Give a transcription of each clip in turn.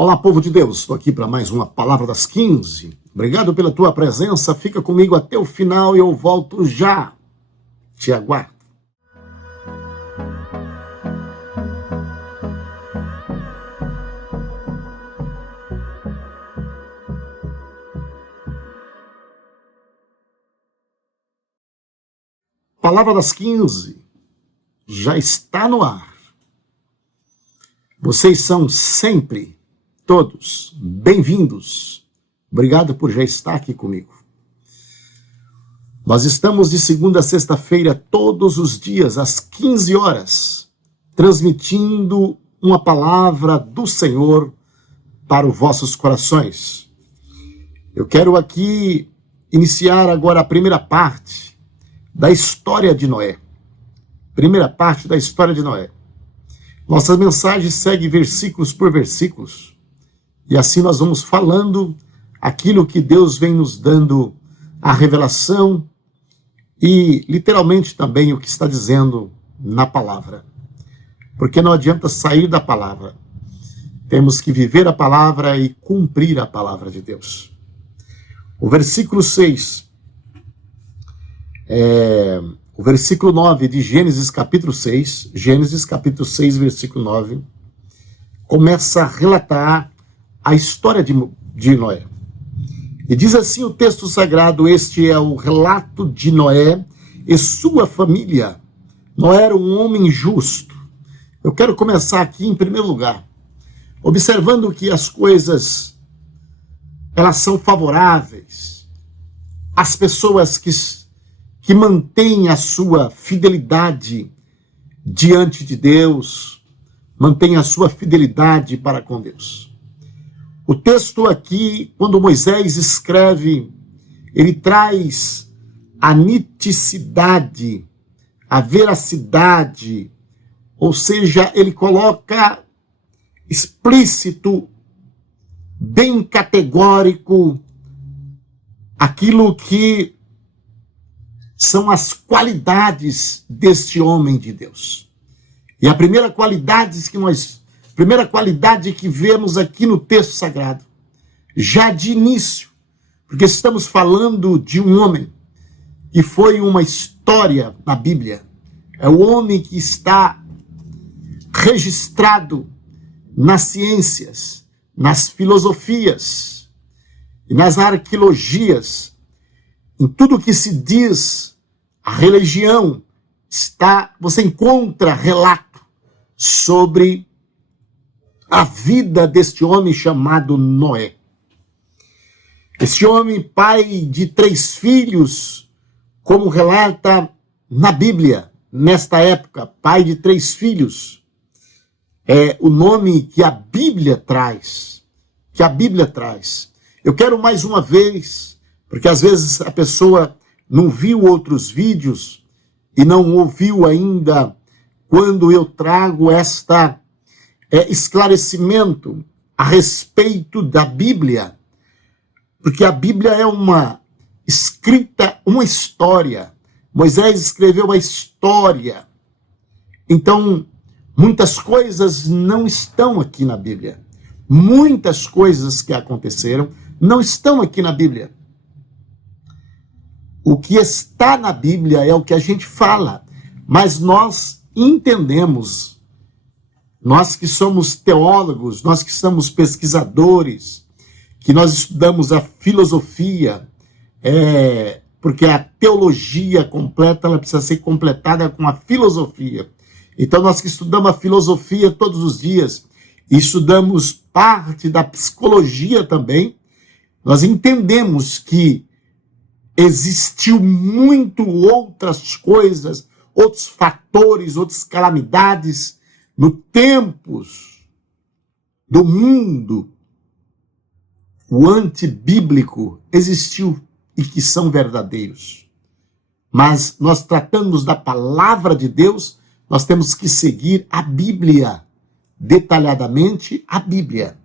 Olá, povo de Deus, estou aqui para mais uma Palavra das 15. Obrigado pela tua presença, fica comigo até o final e eu volto já. Te aguardo. Palavra das 15 já está no ar. Vocês são sempre todos bem-vindos. Obrigado por já estar aqui comigo. Nós estamos de segunda a sexta-feira, todos os dias, às 15 horas, transmitindo uma palavra do Senhor para os vossos corações. Eu quero aqui iniciar agora a primeira parte da história de Noé. Primeira parte da história de Noé. Nossa mensagem segue versículos por versículos. E assim nós vamos falando aquilo que Deus vem nos dando a revelação e literalmente também o que está dizendo na palavra. Porque não adianta sair da palavra. Temos que viver a palavra e cumprir a palavra de Deus. O versículo 6, o versículo 9 de Gênesis capítulo 6, versículo 9, começa a relatar a história de Noé. E diz assim o texto sagrado: este é o relato de Noé e sua família. Noé era um homem justo. Eu quero começar aqui em primeiro lugar, observando que as coisas, elas são favoráveis. As pessoas que mantêm a sua fidelidade diante de Deus, mantêm a sua fidelidade para com Deus. O texto aqui, quando Moisés escreve, ele traz a niticidade, a veracidade, ou seja, ele coloca explícito, bem categórico, aquilo que são as qualidades deste homem de Deus. E a primeira qualidade que vemos aqui no texto sagrado, já de início, porque estamos falando de um homem que foi uma história na Bíblia. É o homem que está registrado nas ciências, nas filosofias e nas arqueologias. Em tudo que se diz a religião, você encontra relato sobre a vida deste homem chamado Noé. Este homem, pai de 3 filhos, como relata na Bíblia, nesta época, pai de 3 filhos, é o nome que a Bíblia traz. Eu quero mais uma vez, porque às vezes a pessoa não viu outros vídeos e não ouviu ainda quando eu trago esclarecimento a respeito da Bíblia, porque a Bíblia é uma história. Moisés escreveu a história. Então, muitas coisas não estão aqui na Bíblia. Muitas coisas que aconteceram não estão aqui na Bíblia. O que está na Bíblia é o que a gente fala, mas nós entendemos, nós que somos teólogos, nós que somos pesquisadores, que nós estudamos a filosofia, porque a teologia completa, ela precisa ser completada com a filosofia. Então nós que estudamos a filosofia todos os dias, e estudamos parte da psicologia também, nós entendemos que existiu muito outras coisas, outros fatores, outras calamidades no tempos do mundo. O antibíblico existiu e que são verdadeiros. Mas nós tratamos da palavra de Deus, nós temos que seguir a Bíblia, detalhadamente a Bíblia.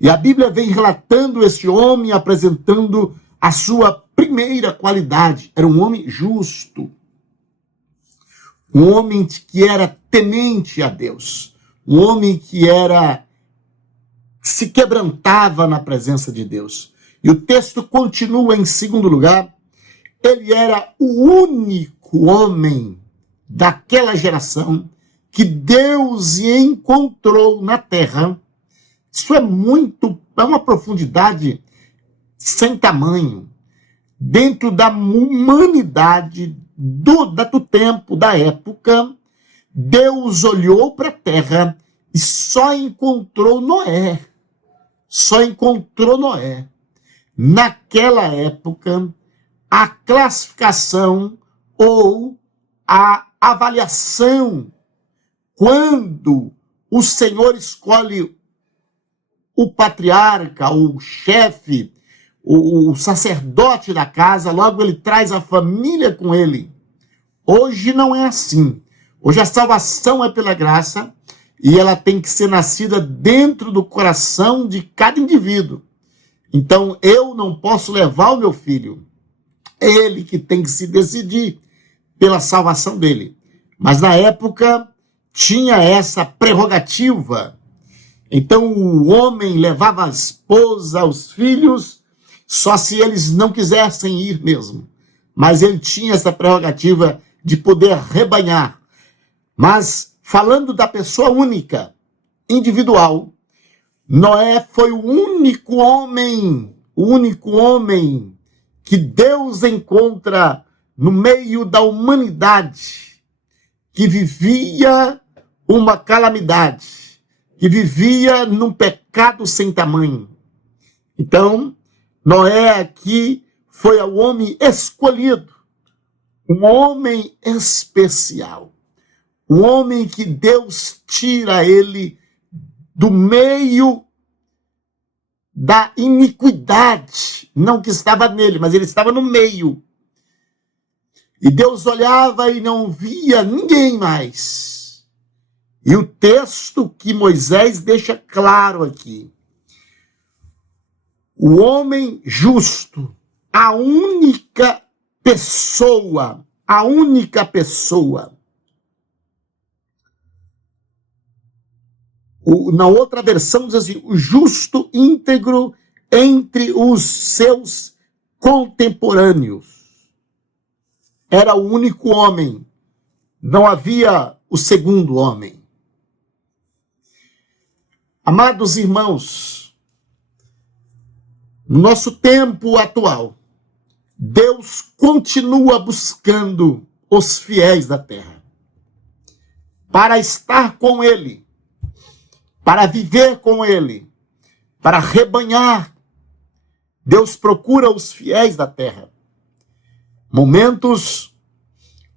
E a Bíblia vem relatando este homem, apresentando a sua primeira qualidade. Era um homem justo. Um homem que era temente a Deus. Um homem que era se quebrantava na presença de Deus. E o texto continua em segundo lugar, ele era o único homem daquela geração que Deus encontrou na terra. Isso é uma profundidade sem tamanho. Dentro da humanidade do tempo, da época, Deus olhou para a terra e só encontrou Noé. Só encontrou Noé. Naquela época, a classificação ou a avaliação, quando o Senhor escolhe o patriarca, o chefe, o sacerdote da casa, logo ele traz a família com ele. Hoje não é assim. Hoje a salvação é pela graça e ela tem que ser nascida dentro do coração de cada indivíduo. Então eu não posso levar o meu filho. É ele que tem que se decidir pela salvação dele. Mas na época tinha essa prerrogativa. Então o homem levava a esposa, os filhos, só se eles não quisessem ir mesmo. Mas ele tinha essa prerrogativa de poder rebanhar. Mas falando da pessoa única, individual, Noé foi o único homem que Deus encontra no meio da humanidade, que vivia uma calamidade, que vivia num pecado sem tamanho. Então, Noé aqui foi o homem escolhido, um homem especial, um homem que Deus tira ele do meio da iniquidade, não que estava nele, mas ele estava no meio. E Deus olhava e não via ninguém mais. E o texto que Moisés deixa claro aqui, o homem justo, a única pessoa, na outra versão diz assim, o justo íntegro entre os seus contemporâneos. Era o único homem, não havia o segundo homem. Amados irmãos, no nosso tempo atual, Deus continua buscando os fiéis da terra para estar com Ele, para viver com Ele, para rebanhar. Deus procura os fiéis da terra. Momentos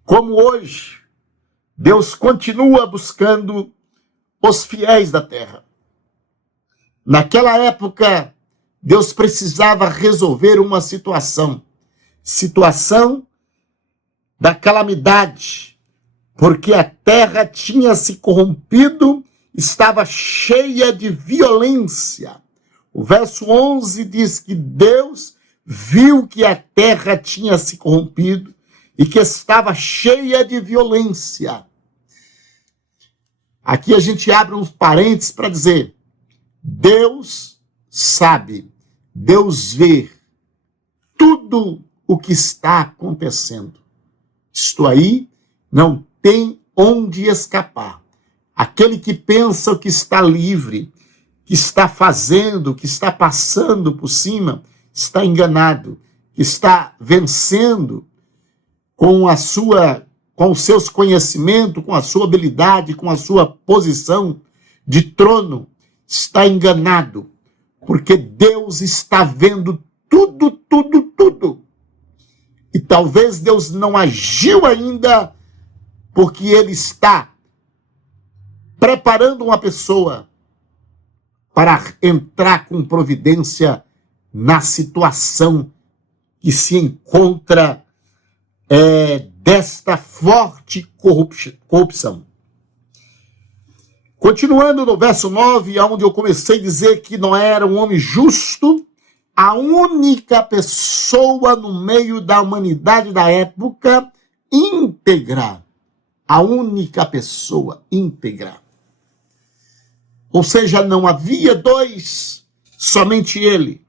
como hoje, Deus continua buscando os fiéis da terra. Naquela época, Deus precisava resolver uma situação da calamidade, porque a terra tinha se corrompido, estava cheia de violência. O verso 11 diz que Deus viu que a terra tinha se corrompido e que estava cheia de violência. Aqui a gente abre uns parênteses para dizer, Deus sabe, Deus vê tudo o que está acontecendo. Isto aí não tem onde escapar. Aquele que pensa que está livre, que está fazendo, que está passando por cima, está enganado, que está vencendo com os seus conhecimentos, com a sua habilidade, com a sua posição de trono, está enganado, porque Deus está vendo tudo. E talvez Deus não agiu ainda, porque Ele está preparando uma pessoa para entrar com providência na situação que se encontra desta forte corrupção. Continuando no verso 9, onde eu comecei a dizer que Noé era um homem justo, a única pessoa no meio da humanidade da época íntegra. A única pessoa íntegra. Ou seja, não havia dois, somente ele.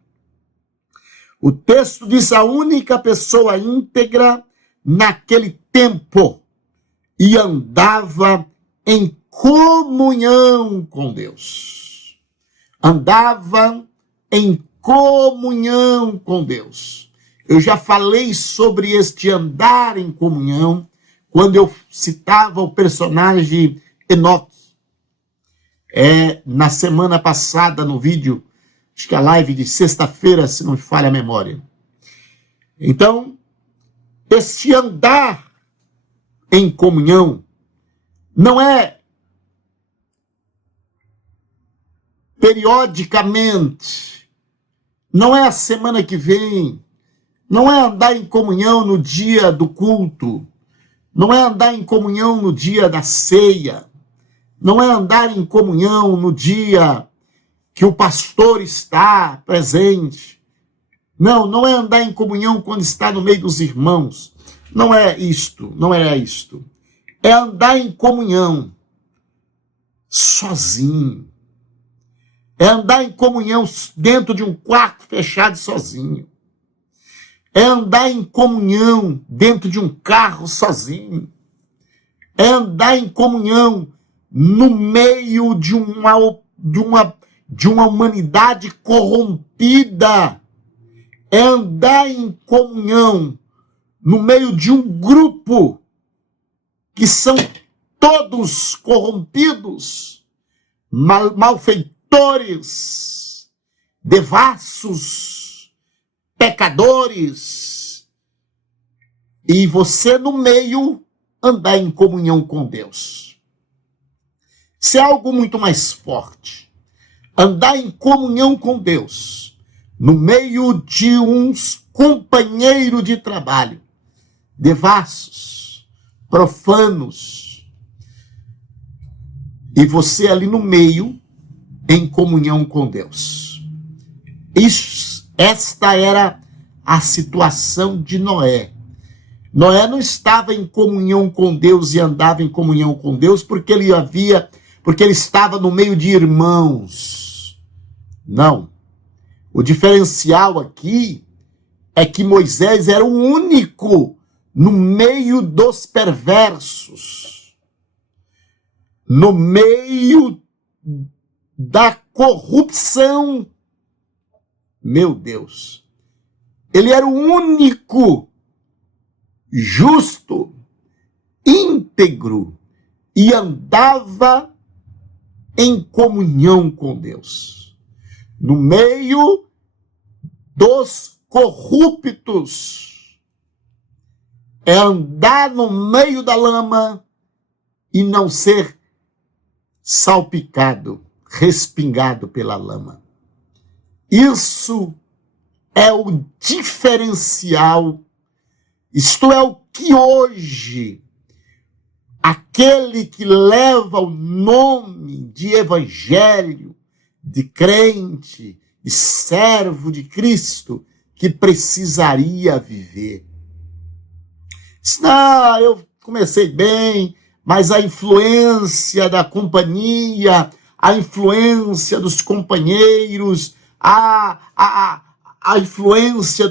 O texto diz a única pessoa íntegra naquele tempo e andava em comunhão com Deus. Andava em comunhão com Deus. Eu já falei sobre este andar em comunhão quando eu citava o personagem Enoque. Na semana passada, no vídeo, acho que a live de sexta-feira, se não me falha a memória. Então, este andar em comunhão não é periodicamente, não é a semana que vem, não é andar em comunhão no dia do culto, não é andar em comunhão no dia da ceia, não é andar em comunhão no dia que o pastor está presente. Não, não é andar em comunhão quando está no meio dos irmãos. Não é isto, não é isto. É andar em comunhão sozinho. É andar em comunhão dentro de um quarto fechado sozinho. É andar em comunhão dentro de um carro sozinho. É andar em comunhão no meio de uma humanidade corrompida. É andar em comunhão no meio de um grupo que são todos corrompidos, malfeitores, devassos, pecadores. E você no meio andar em comunhão com Deus. Isso é algo muito mais forte. Andar em comunhão com Deus, no meio de uns companheiros de trabalho, devassos, profanos, e você ali no meio, em comunhão com Deus. Esta era a situação de Noé. Noé não estava em comunhão com Deus e andava em comunhão com Deus porque ele estava no meio de irmãos. Não. O diferencial aqui é que Moisés era o único no meio dos perversos, no meio da corrupção. Meu Deus. Ele era o único justo, íntegro e andava em comunhão com Deus. No meio dos corruptos. É andar no meio da lama e não ser salpicado, respingado pela lama. Isso é o diferencial. Isto é o que hoje aquele que leva o nome de evangelho, de crente, de servo de Cristo, que precisaria viver. Não, eu comecei bem, mas a influência da companhia, a influência dos companheiros, a influência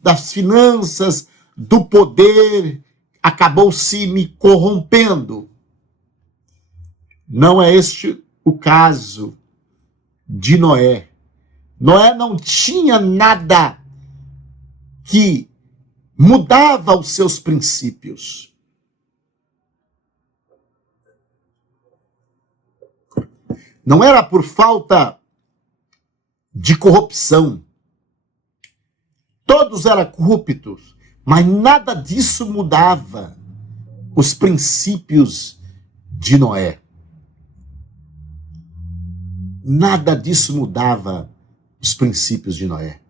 das finanças, do poder, acabou se me corrompendo. Não é este o caso de Noé. Noé não tinha nada que mudava os seus princípios. Não era por falta de corrupção. Todos eram corruptos, mas nada disso mudava os princípios de Noé. Nada disso mudava os princípios de Noé.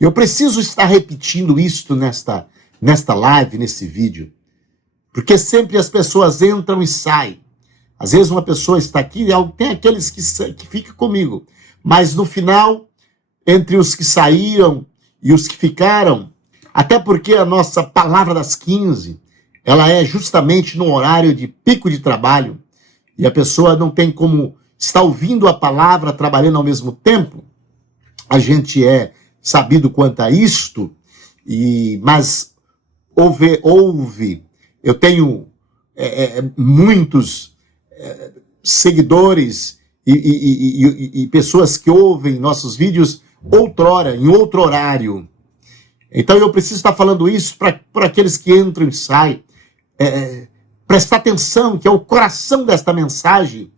Eu preciso estar repetindo isto nesta live, nesse vídeo, porque sempre as pessoas entram e saem. Às vezes uma pessoa está aqui, tem aqueles que ficam comigo, mas no final, entre os que saíram e os que ficaram, até porque a nossa palavra das 15, ela é justamente no horário de pico de trabalho, e a pessoa não tem como estar ouvindo a palavra, trabalhando ao mesmo tempo. A gente é sabido quanto a isto, mas ouve. Eu tenho muitos seguidores e pessoas que ouvem nossos vídeos outrora, em outro horário. Então eu preciso estar falando isso para aqueles que entram e saem. Prestar atenção que é o coração desta mensagem.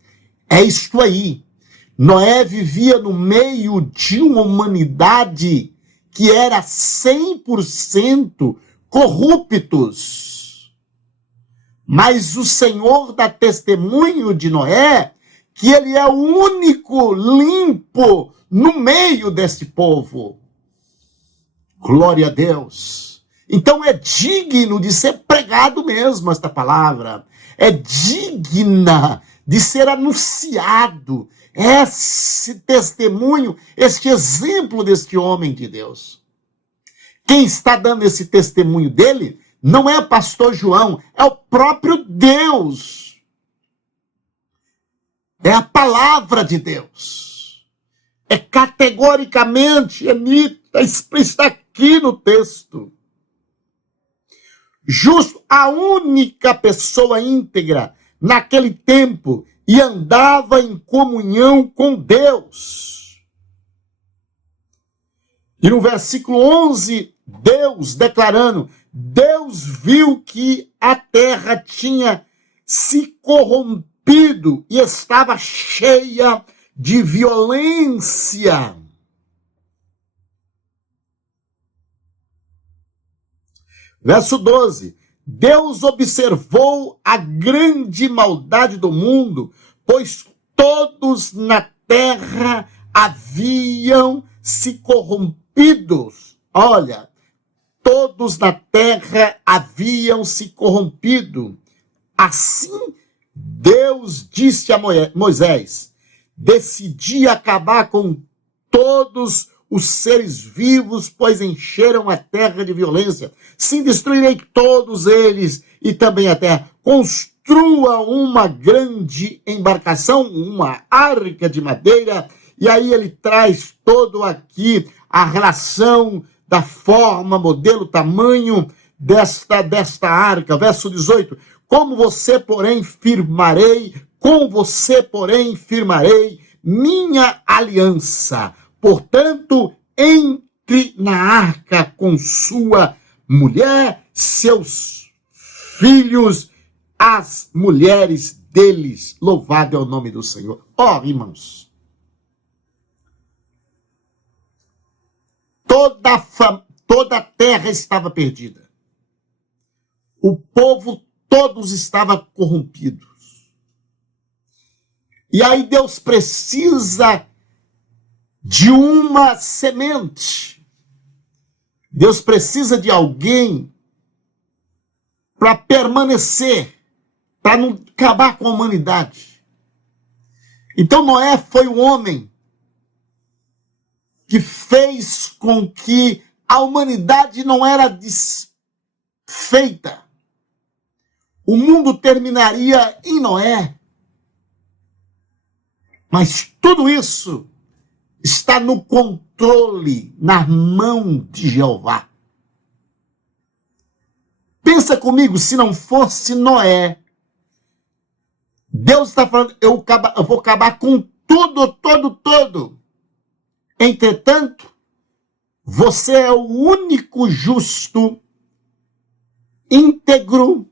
É isto aí. Noé vivia no meio de uma humanidade que era 100% corruptos. Mas o Senhor dá testemunho de Noé que ele é o único limpo no meio desse povo. Glória a Deus. Então é digno de ser pregado mesmo esta palavra. É digna de ser anunciado esse testemunho, este exemplo deste homem de Deus. Quem está dando esse testemunho dele não é o pastor João, é o próprio Deus. É a palavra de Deus. É categoricamente, Anitta, está aqui no texto. Justo, a única pessoa íntegra naquele tempo e andava em comunhão com Deus. E no versículo 11, Deus declarando, Deus viu que a terra tinha se corrompido e estava cheia de violência. Verso 12. Deus observou a grande maldade do mundo, pois todos na terra haviam se corrompidos. Olha, todos na terra haviam se corrompido. Assim, Deus disse a Moisés, decidi acabar com todos os seres vivos, pois encheram a terra de violência. Sim, destruirei todos eles e também a terra. Construa uma grande embarcação, uma arca de madeira, e aí ele traz todo aqui a relação da forma, modelo, tamanho desta arca. Verso 18. Com você, porém, firmarei minha aliança. Portanto, entre na arca com sua mulher, seus filhos, as mulheres deles. Louvado é o nome do Senhor. Ó, irmãos, toda a terra estava perdida. O povo todos estavam corrompidos. E aí Deus precisa de uma semente. Deus precisa de alguém para permanecer, para não acabar com a humanidade. Então Noé foi o homem que fez com que a humanidade não era desfeita. O mundo terminaria em Noé. Mas tudo isso está no controle, na mão de Jeová. Pensa comigo, se não fosse Noé, Deus está falando, eu vou acabar com tudo, todo. Entretanto, você é o único justo, íntegro,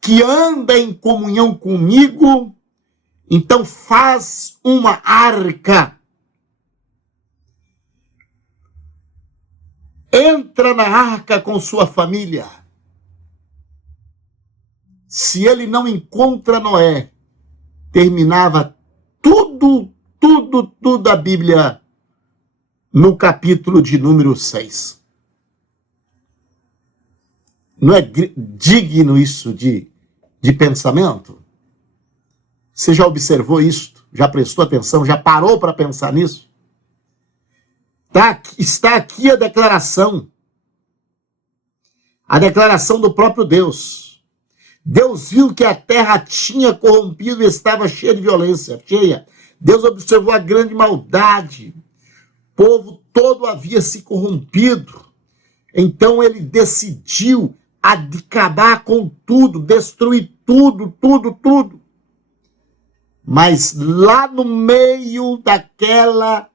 que anda em comunhão comigo, então faz uma arca. Entra na arca com sua família. Se ele não encontra Noé, terminava tudo a Bíblia no capítulo de número 6. Não é digno isso de pensamento? Você já observou isso? Já prestou atenção? Já parou para pensar nisso? Está aqui a declaração. A declaração do próprio Deus. Deus viu que a terra tinha corrompido e estava cheia de violência, cheia. Deus observou a grande maldade. O povo todo havia se corrompido. Então ele decidiu acabar com tudo, destruir tudo, tudo, tudo. Mas lá no meio daquela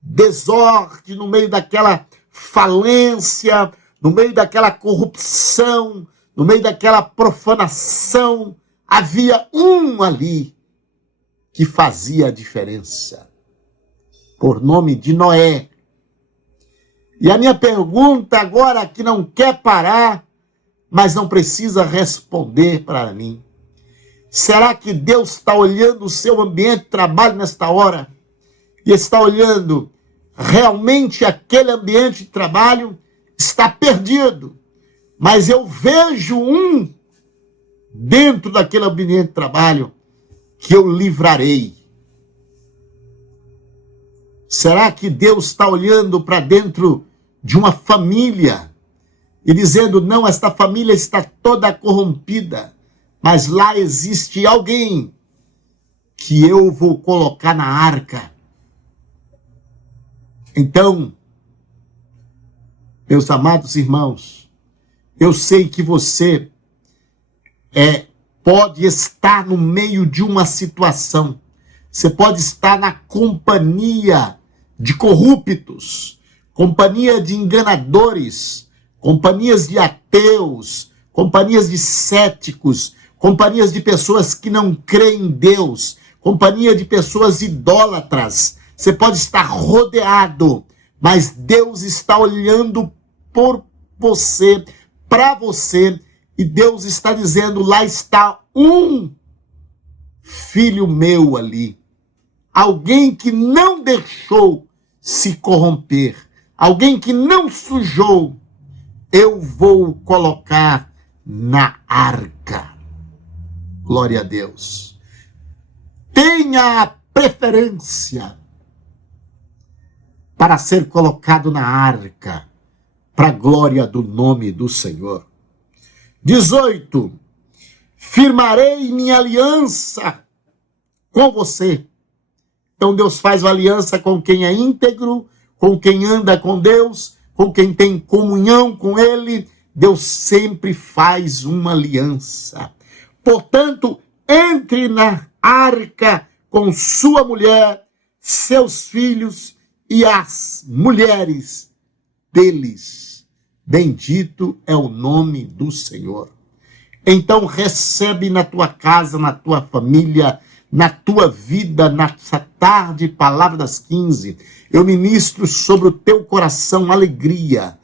desordem, no meio daquela falência, no meio daquela corrupção, no meio daquela profanação, havia um ali que fazia a diferença, por nome de Noé. E a minha pergunta agora, que não quer parar, mas não precisa responder para mim: será que Deus está olhando o seu ambiente de trabalho nesta hora? E está olhando, realmente aquele ambiente de trabalho está perdido, mas eu vejo um dentro daquele ambiente de trabalho que eu livrarei. Será que Deus está olhando para dentro de uma família e dizendo: não, esta família está toda corrompida, mas lá existe alguém que eu vou colocar na arca? Então, meus amados irmãos, eu sei que você pode estar no meio de uma situação, você pode estar na companhia de corruptos, companhia de enganadores, companhias de ateus, companhias de céticos, companhias de pessoas que não creem em Deus, companhia de pessoas idólatras. Você pode estar rodeado, mas Deus está olhando por você, para você, e Deus está dizendo: lá está um filho meu ali. Alguém que não deixou se corromper, alguém que não sujou, eu vou colocar na arca. Glória a Deus. Tenha a preferência para ser colocado na arca, para a glória do nome do Senhor. 18. Firmarei minha aliança com você. Então Deus faz uma aliança com quem é íntegro, com quem anda com Deus, com quem tem comunhão com Ele. Deus sempre faz uma aliança. Portanto, entre na arca com sua mulher, seus filhos e as mulheres deles. Bendito é o nome do Senhor. Então recebe na tua casa, na tua família, na tua vida, nessa tarde, palavra das 15, eu ministro sobre o teu coração alegria,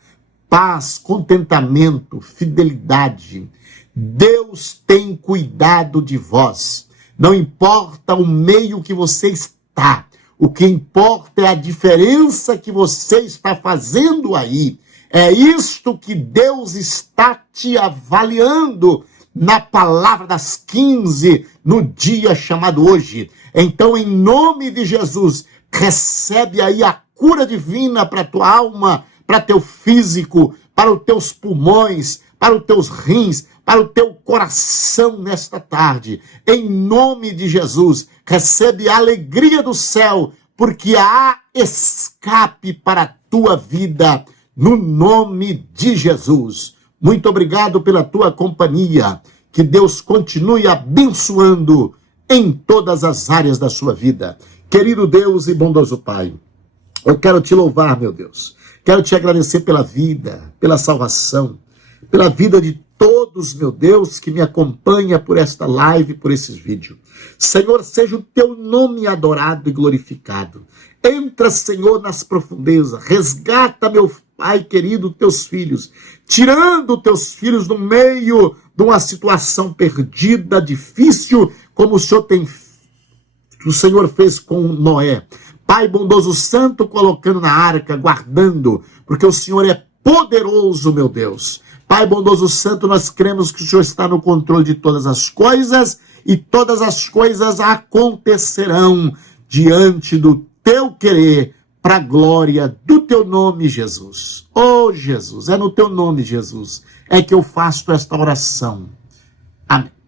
paz, contentamento, fidelidade. Deus tem cuidado de vós. Não importa o meio que você está, o que importa é a diferença que você está fazendo aí. É isto que Deus está te avaliando na palavra das 15, no dia chamado hoje. Então, em nome de Jesus, recebe aí a cura divina para a tua alma, para teu físico, para os teus pulmões, para os teus rins, para o teu coração nesta tarde. Em nome de Jesus, recebe a alegria do céu, porque há escape para a tua vida, no nome de Jesus. Muito obrigado pela tua companhia. Que Deus continue abençoando em todas as áreas da sua vida. Querido Deus e bondoso Pai, eu quero te louvar, meu Deus. Quero te agradecer pela vida, pela salvação, pela vida de todos, meu Deus, que me acompanha por esta live, por esses vídeos. Senhor, seja o teu nome adorado e glorificado. Entra, Senhor, nas profundezas. Resgata, meu Pai querido, teus filhos. Tirando teus filhos no meio de uma situação perdida, difícil, como o Senhor fez com Noé. Pai bondoso santo, colocando na arca, guardando, porque o Senhor é poderoso, meu Deus. Pai bondoso santo, nós cremos que o Senhor está no controle de todas as coisas, e todas as coisas acontecerão diante do teu querer, para a glória do teu nome, Jesus. Oh, Jesus, é no teu nome, Jesus, é que eu faço esta oração. Amém.